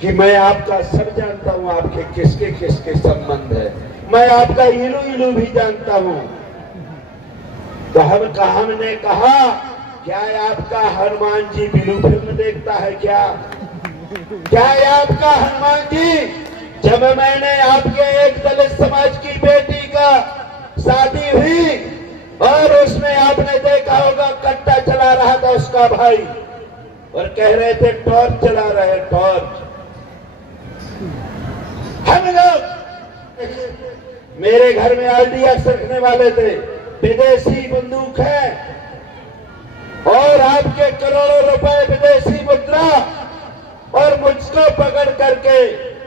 कि मैं आपका सब जानता हूं, आपके किसके किसके संबंध है, मैं आपका इलू इलू भी जानता हूं। तो हमने कहा क्या आपका हनुमान जी बिलू फिल्म देखता है क्या? क्या आपका हनुमान जी, जब मैंने आपके एक दलित समाज की बेटी का शादी हुई और उसमें आपने देखा होगा कट्टा चला रहा था उसका भाई, और कह रहे थे टॉर्च चला रहे टॉर्च। हम लोग, मेरे घर में आरडीएक्स रखने वाले थे, विदेशी बंदूक है और आपके करोड़ों रुपए विदेशी मुद्रा, और मुझको पकड़ करके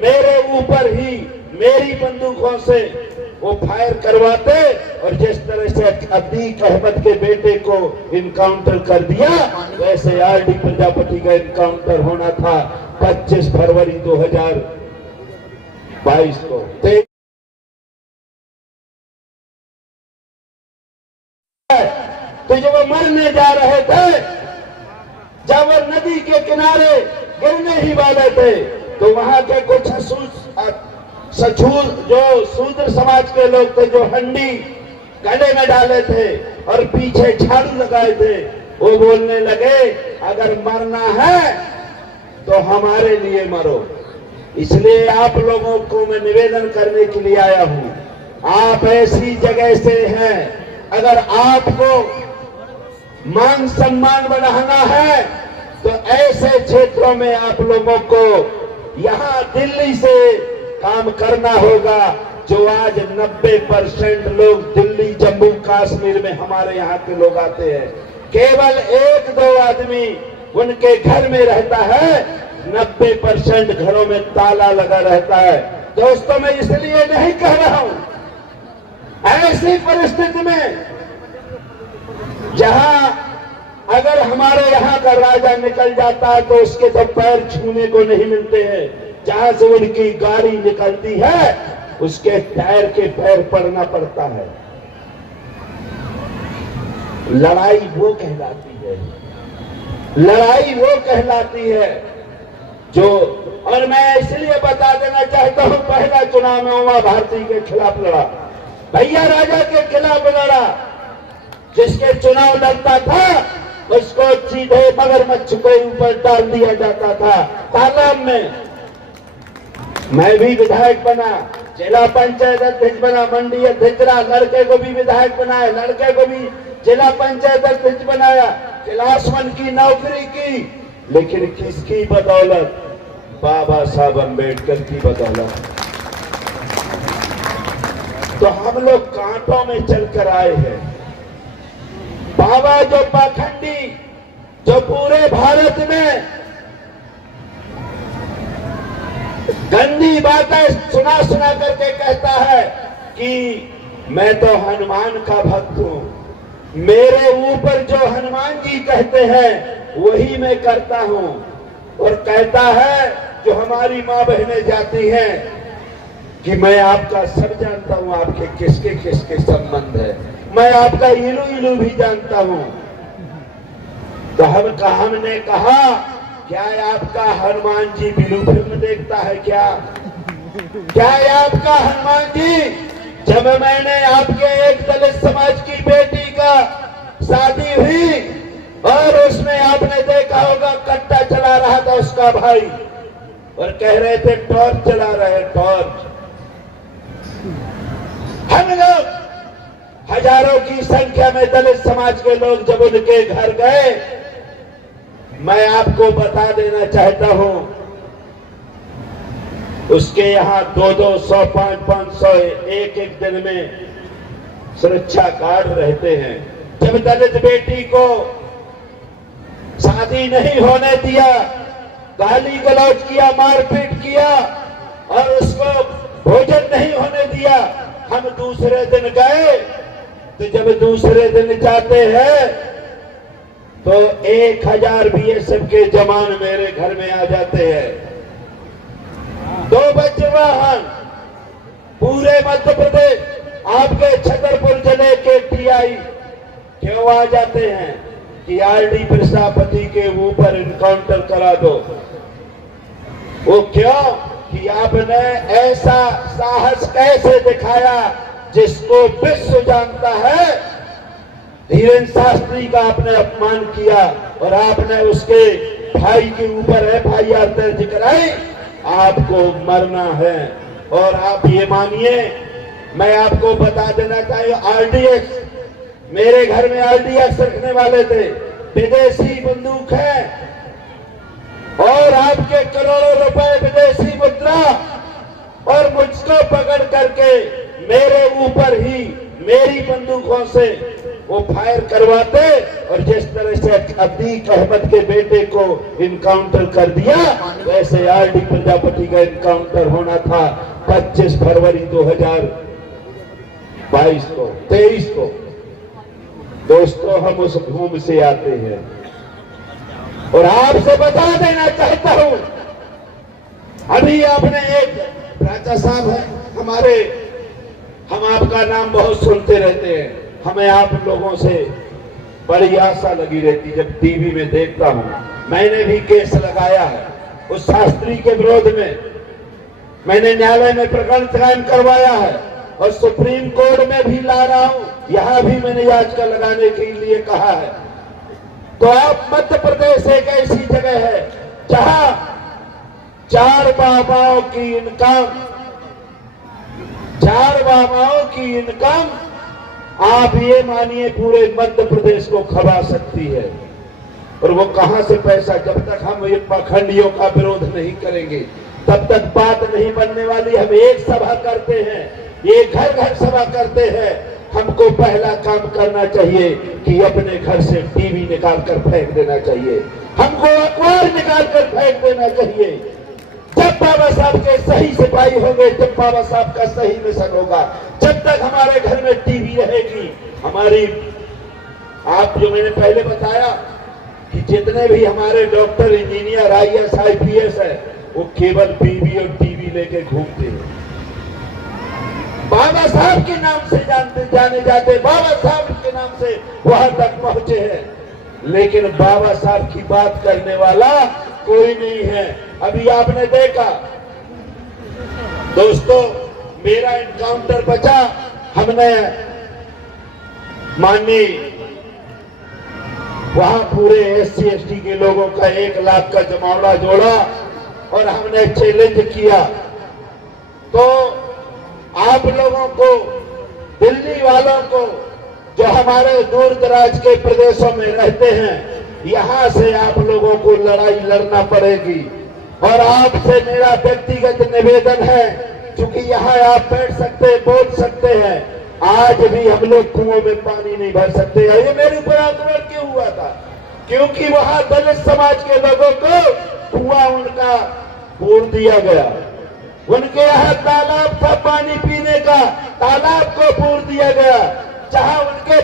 मेरे ऊपर ही मेरी बंदूकों से वो फायर करवाते, और जिस तरह से अतीक अहमद के बेटे को इनकाउंटर कर दिया, वैसे आरडी प्रजापति का इनकाउंटर होना था 25 फरवरी 2022 को। तो जब वो मरने जा रहे थे, जब वो नदी के किनारे गिरने ही वाले थे, तो वहां के कुछ सछूर जो शूद्र समाज के लोग थे, जो हंडी गले में डाले थे और पीछे झाड़ू लगाए थे, वो बोलने लगे अगर मरना है तो हमारे लिए मरो। इसलिए आप लोगों को मैं निवेदन करने के लिए आया हूं, आप ऐसी जगह से हैं, अगर आपको मान सम्मान बढ़ाना है तो ऐसे क्षेत्रों में आप लोगों को यहां दिल्ली से काम करना होगा। जो आज 90% लोग दिल्ली जम्मू कश्मीर में हमारे यहाँ के लोग आते हैं, केवल 1-2 आदमी उनके घर में रहता है, 90% घरों में ताला लगा रहता है। दोस्तों, मैं इसलिए नहीं कह रहा हूं, ऐसी परिस्थिति में जहां अगर हमारे यहाँ का राजा निकल जाता है तो उसके तो पैर छूने को नहीं मिलते हैं, जहां से उनकी गाड़ी निकलती है उसके टायर के पैर पड़ना पड़ता है। लड़ाई वो कहलाती है, लड़ाई वो कहलाती है जो, और मैं इसलिए बता देना चाहता हूं, पहला चुनाव में उमा भारती के खिलाफ लड़ा, भैया राजा के खिलाफ लड़ा, जिसके चुनाव लड़ता था उसको सीधे मगरमच्छ के ऊपर डाल दिया जाता था तालाब में। मैं भी विधायक बना, जिला पंचायत अध्यक्ष बना, मंडी अध्यक्ष रहा, लड़के को भी विधायक बनाया, लड़के को भी जिला पंचायत अध्यक्ष बनाया, क्लास 1 की नौकरी की, लेकिन किसकी बदौलत? बाबा साहब अम्बेडकर की बदौलत। तो हम लोग कांटों में चलकर आए हैं। बाबा जो पाखंडी, जो पूरे भारत में गंदी बातें सुना सुना करके कहता है कि मैं तो हनुमान का भक्त हूं, मेरे ऊपर जो हनुमान जी कहते हैं वही मैं करता हूं, और कहता है जो हमारी माँ बहनें जाती हैं कि मैं आपका सब जानता हूं, आपके किसके किसके संबंध है, मैं आपका इलू इलू भी जानता हूं। तो हमने कहा क्या आपका हनुमान जी बिलू फिल्म देखता है क्या? क्या आपका हनुमान जी, जब मैंने आपके एक दलित समाज की बेटी का शादी हुई और उसमें आपने देखा होगा कट्टा चला रहा था उसका भाई, और कह रहे थे टॉर्च चला रहे टॉर्च। हम लोग हजारों की संख्या में दलित समाज के लोग जब उनके घर गए, मैं आपको बता देना चाहता हूं, उसके यहां 200, 500 एक दिन में सुरक्षा गार्ड रहते हैं। जब दलित बेटी को शादी नहीं होने दिया, गाली गलौज किया, मारपीट किया और उसको भोजन नहीं होने दिया, हम दूसरे दिन गए। तो जब दूसरे दिन जाते हैं तो 1000 बीएसएफ के जवान मेरे घर में आ जाते हैं। 2 बच्चे वाहन पूरे मध्य प्रदेश, आपके छतरपुर जिले के टीआई क्यों आ जाते हैं कि आरडी प्रजापति के ऊपर इनकाउंटर करा दो। वो क्यों कि आपने ऐसा साहस कैसे दिखाया जिसको विश्व जानता है। धीरेन्द्र शास्त्री का आपने अपमान किया और आपने उसके भाई के ऊपर FIR दर्ज कराई। आपको मरना है। और आप ये मानिए, मैं आपको बता देना चाहिए, RDX, मेरे घर में RDX रखने वाले थे, विदेशी बंदूक है और आपके करोड़ों रुपए विदेशी मुद्रा, और मुझको पकड़ करके मेरे ऊपर ही मेरी बंदूकों से वो फायर करवाते। और जिस तरह से अतीक अहमद के बेटे को इनकाउंटर कर दिया, वैसे RD प्रजापति का इनकाउंटर होना था 25 फरवरी 2023 को। दोस्तों, हम उस भूमि से आते हैं और आपसे बता देना चाहता हूं, अभी आपने एक राजा साहब है हमारे, हम आपका नाम बहुत सुनते रहते हैं। हमें आप लोगों से बड़ी आशा लगी रहती जब टीवी में देखता हूं। मैंने भी केस लगाया है उस शास्त्री के विरोध में, मैंने न्यायालय में प्रकरण कायम करवाया है और सुप्रीम कोर्ट में भी ला रहा हूं। यहां भी मैंने याचिका लगाने के लिए कहा है। तो आप, मध्य प्रदेश एक ऐसी जगह है जहां 4 बाबाओं की इनकम आप ये मानिए पूरे मध्य प्रदेश को खबा सकती है। और वो कहां से पैसा, जब तक हम ये पाखंडियों का विरोध नहीं करेंगे तब तक बात नहीं बनने वाली। हम एक सभा करते हैं, ये घर घर सभा करते हैं। हमको पहला काम करना चाहिए कि अपने घर से टीवी निकाल कर फेंक देना चाहिए, हमको अखबार निकाल कर फेंक देना चाहिए। जब बाबा साहब के सही सिपाही होंगे, जब बाबा साहब का सही मिशन होगा, जब तक हमारे घर में टीवी रहेगी, हमारी, आप जो मैंने पहले बताया कि जितने भी हमारे डॉक्टर, इंजीनियर, IAS IPS है, वो केवल बीवी और टीवी लेके घूमते हैं। बाबा साहब के नाम से जाने जाते, बाबा साहब के नाम से वहां तक पहुंचे हैं, लेकिन बाबा साहब की बात करने वाला कोई नहीं है। अभी आपने देखा दोस्तों, मेरा इनकाउंटर बचा, हमने माननीय वहां पूरे SC ST के लोगों का 1 लाख का जमावड़ा जोड़ा और हमने चैलेंज किया। तो आप लोगों को, दिल्ली वालों को, जो हमारे दूर दराज के प्रदेशों में रहते हैं, यहां से आप लोगों को लड़ाई लड़ना पड़ेगी। और आपसे मेरा व्यक्तिगत निवेदन है, क्योंकि यहाँ आप बैठ सकते, बोल सकते हैं, आज भी हम लोग कुओं में पानी नहीं भर सकते। ये मेरे ऊपर आक्रमण क्यों हुआ था? क्योंकि वहां दलित समाज के लोगों को कुआं उनका पूर दिया गया। उनके यहाँ तालाब था पानी पीने का, तालाब को पूर दिया गया। जहां उनके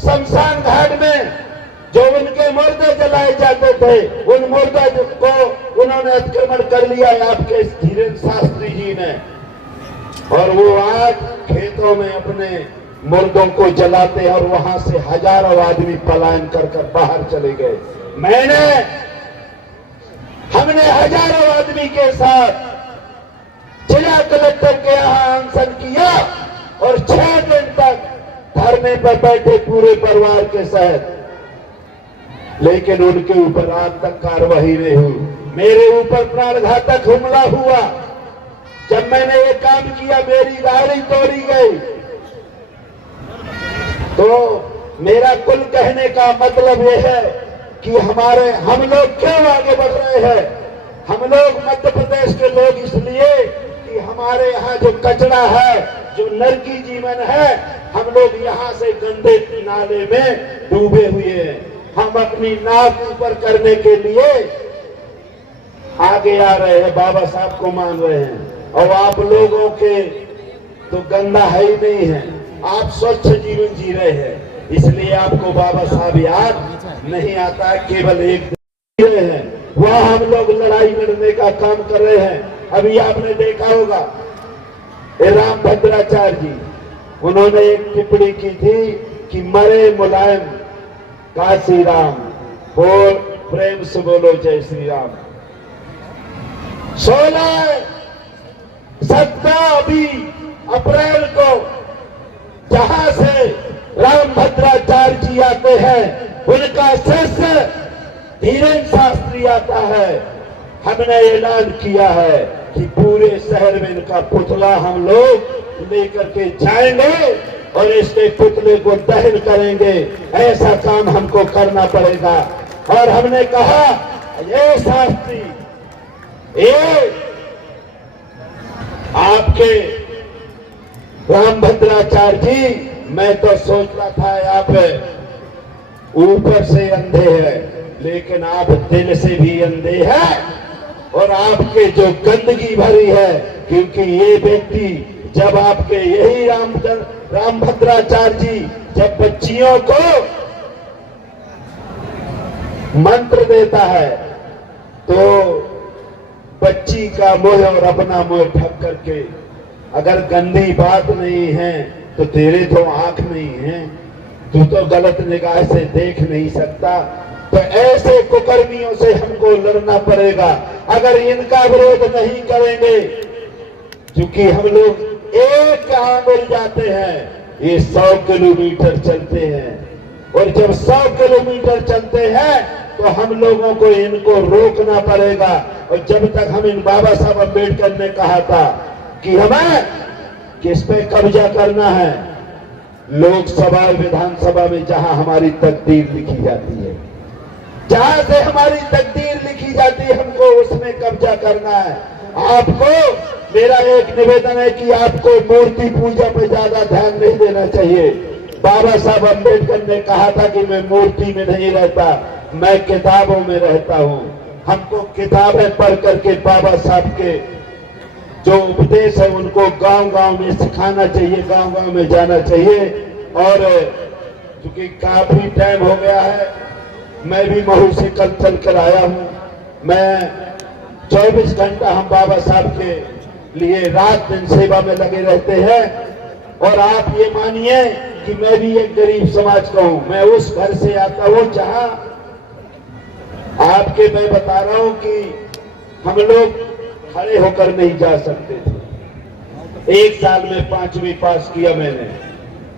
शमशान घाट में जो उनके मुर्दे जलाए जाते थे, उन मुर्दे को उन्होंने अतिक्रमण कर लिया आपके धीरेन्द्र शास्त्री जी ने। और वो आज खेतों में अपने मुर्दों को जलाते हैं और वहां से हजारों आदमी पलायन कर बाहर चले गए। हमने हजारों आदमी के साथ जिला कलेक्टर के यहाँ अनशन किया और 6 दिन तक धरने पर बैठे पूरे परिवार के साथ, लेकिन उनके ऊपर आज तक कार्रवाई नहीं हुई। मेरे ऊपर प्राणघातक हमला हुआ। जब मैंने ये काम किया, मेरी गाड़ी तोड़ी गई। तो मेरा कुल कहने का मतलब यह है कि हम लोग क्यों आगे बढ़ रहे हैं? हम लोग मध्य प्रदेश के लोग इसलिए कि हमारे यहाँ जो कचरा है, जो नरकी जीवन है, हम लोग यहाँ से गंदे नाले में डूबे हुए हैं। हम अपनी नाक ऊपर करने के लिए आगे आ रहे हैं, बाबा साहब को मान रहे हैं। और आप लोगों के तो गंदा है ही नहीं है, आप स्वच्छ जीवन जी रहे हैं, इसलिए आपको बाबा साहब याद नहीं आता। केवल एक रहे हैं, वहां हम लोग लड़ाई लड़ने का काम कर रहे हैं। अभी आपने देखा होगा राम भद्राचार्य जी, उन्होंने एक टिप्पणी की थी कि मरे मुलायम काशी राम, बोल प्रेम से बोलो जय श्री राम। 17 अप्रैल को जहां से रामभद्राचार्य जी आते हैं, उनका शिष्य धीरेन्द्र शास्त्री आता है। हमने ऐलान किया है कि पूरे शहर में इनका पुतला हम लोग लेकर के जाएंगे और इसके पुतले को दहन करेंगे। ऐसा काम हमको करना पड़ेगा। और हमने कहा, ये शास्त्री, ये आपके रामभद्राचार्य जी, मैं तो सोच रहा था आप ऊपर से अंधे हैं, लेकिन आप दिल से भी अंधे हैं। और आपके जो गंदगी भरी है, क्योंकि ये व्यक्ति जब आपके यही रामभद्राचार्य जी जब बच्चियों को मंत्र देता है, तो बच्ची का मुंह और अपना मुंह ढक करके, अगर गंदी बात नहीं है तो तेरे तो आंख नहीं है, तू तो गलत निगाह से देख नहीं सकता। तो ऐसे कुकर्मियों से हमको लड़ना पड़ेगा। अगर इनका विरोध नहीं करेंगे, क्योंकि हम लोग एक आंगुल जाते हैं, ये 100 किलोमीटर चलते हैं। और जब 100 किलोमीटर चलते हैं तो हम लोगों को इनको रोकना पड़ेगा। और जब तक हम इन बाबा साहब अम्बेडकर ने कहा था कि हमें किस पे कब्जा करना है, लोकसभा विधानसभा में जहां हमारी तकदीर लिखी जाती है, जहां से हमारी तकदीर लिखी जाती है, हमको उसमें कब्जा करना है। आपको मेरा एक निवेदन है कि आपको मूर्ति पूजा पे ज्यादा ध्यान नहीं देना चाहिए। बाबा साहब अम्बेडकर ने कहा था कि मैं मूर्ति में नहीं रहता, मैं किताबों में रहता हूं। हमको किताबें पढ़ करके बाबा साहब के जो उपदेश है उनको गांव-गांव में सिखाना चाहिए, गांव-गांव में जाना चाहिए। और क्योंकि काफी टाइम हो गया है, मैं भी महू से कल चल कर आया हूं। मैं 24 घंटा हम बाबा साहब के लिए रात दिन सेवा में लगे रहते हैं। और आप ये मानिए कि मैं भी एक गरीब समाज का हूं। मैं उस घर से आता हूं जहां आपके, मैं बता रहा हूं कि हम लोग खड़े होकर नहीं जा सकते थे। 1 साल में 5वीं पास किया मैंने,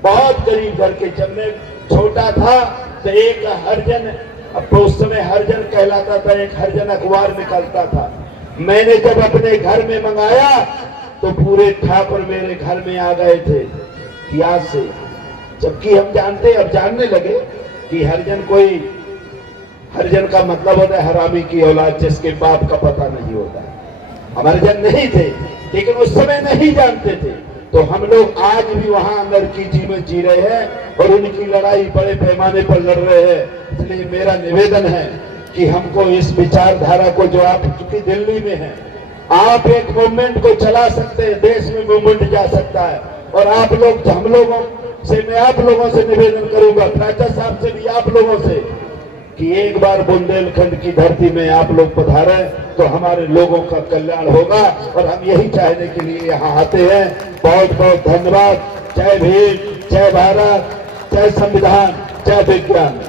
बहुत गरीब घर के। जब मैं छोटा था तो एक हरिजन, अब तो उस समय हरिजन कहलाता था, एक हरिजन अखबार निकलता था। मैंने जब अपने घर में मंगाया तो पूरे ठाकुर मेरे घर में आ गए थे प्याज से। जबकि हम जानते, अब जानने लगे कि हरिजन का मतलब होता है हरामी की औलाद, जिसके बाप का पता नहीं होता। हम हरिजन नहीं थे, लेकिन उस समय नहीं जानते थे। तो हम लोग आज भी वहां अंदर की जीवन जी रहे हैं और उनकी लड़ाई बड़े पैमाने पर लड़ रहे हैं। इसलिए मेरा निवेदन है कि हमको इस विचारधारा को, जो आप चूंकि दिल्ली में हैं, आप एक मूवमेंट को चला सकते हैं, देश में मूवमेंट जा सकता है। और आप लोग, हम लोगों से, मैं आप लोगों से निवेदन करूंगा, प्राचार्य साहब से भी, आप लोगों से, कि एक बार बुंदेलखंड की धरती में आप लोग पधारे तो हमारे लोगों का कल्याण होगा। और हम यही चाहने के लिए यहाँ आते हैं। बहुत बहुत धन्यवाद। जय भीम, जय भारत, जय संविधान, जय विज्ञान।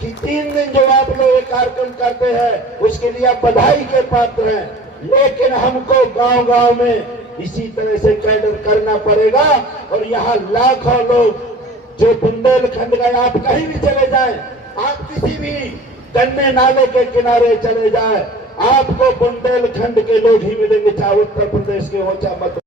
कि 3 दिन जो आप लोग ये कार्यक्रम करते हैं उसके लिए आप बधाई के पात्र हैं, लेकिन हमको गांव-गांव में इसी तरह से कैडर करना पड़ेगा। और यहाँ लाखों लोग जो बुंदेलखंड गए, आप कहीं भी चले जाएं, आप किसी भी गन्ने नाले के किनारे चले जाएं, आपको बुंदेलखंड के लोग ही मिलेंगे, चाहे उत्तर प्रदेश के हो चाहे मध्य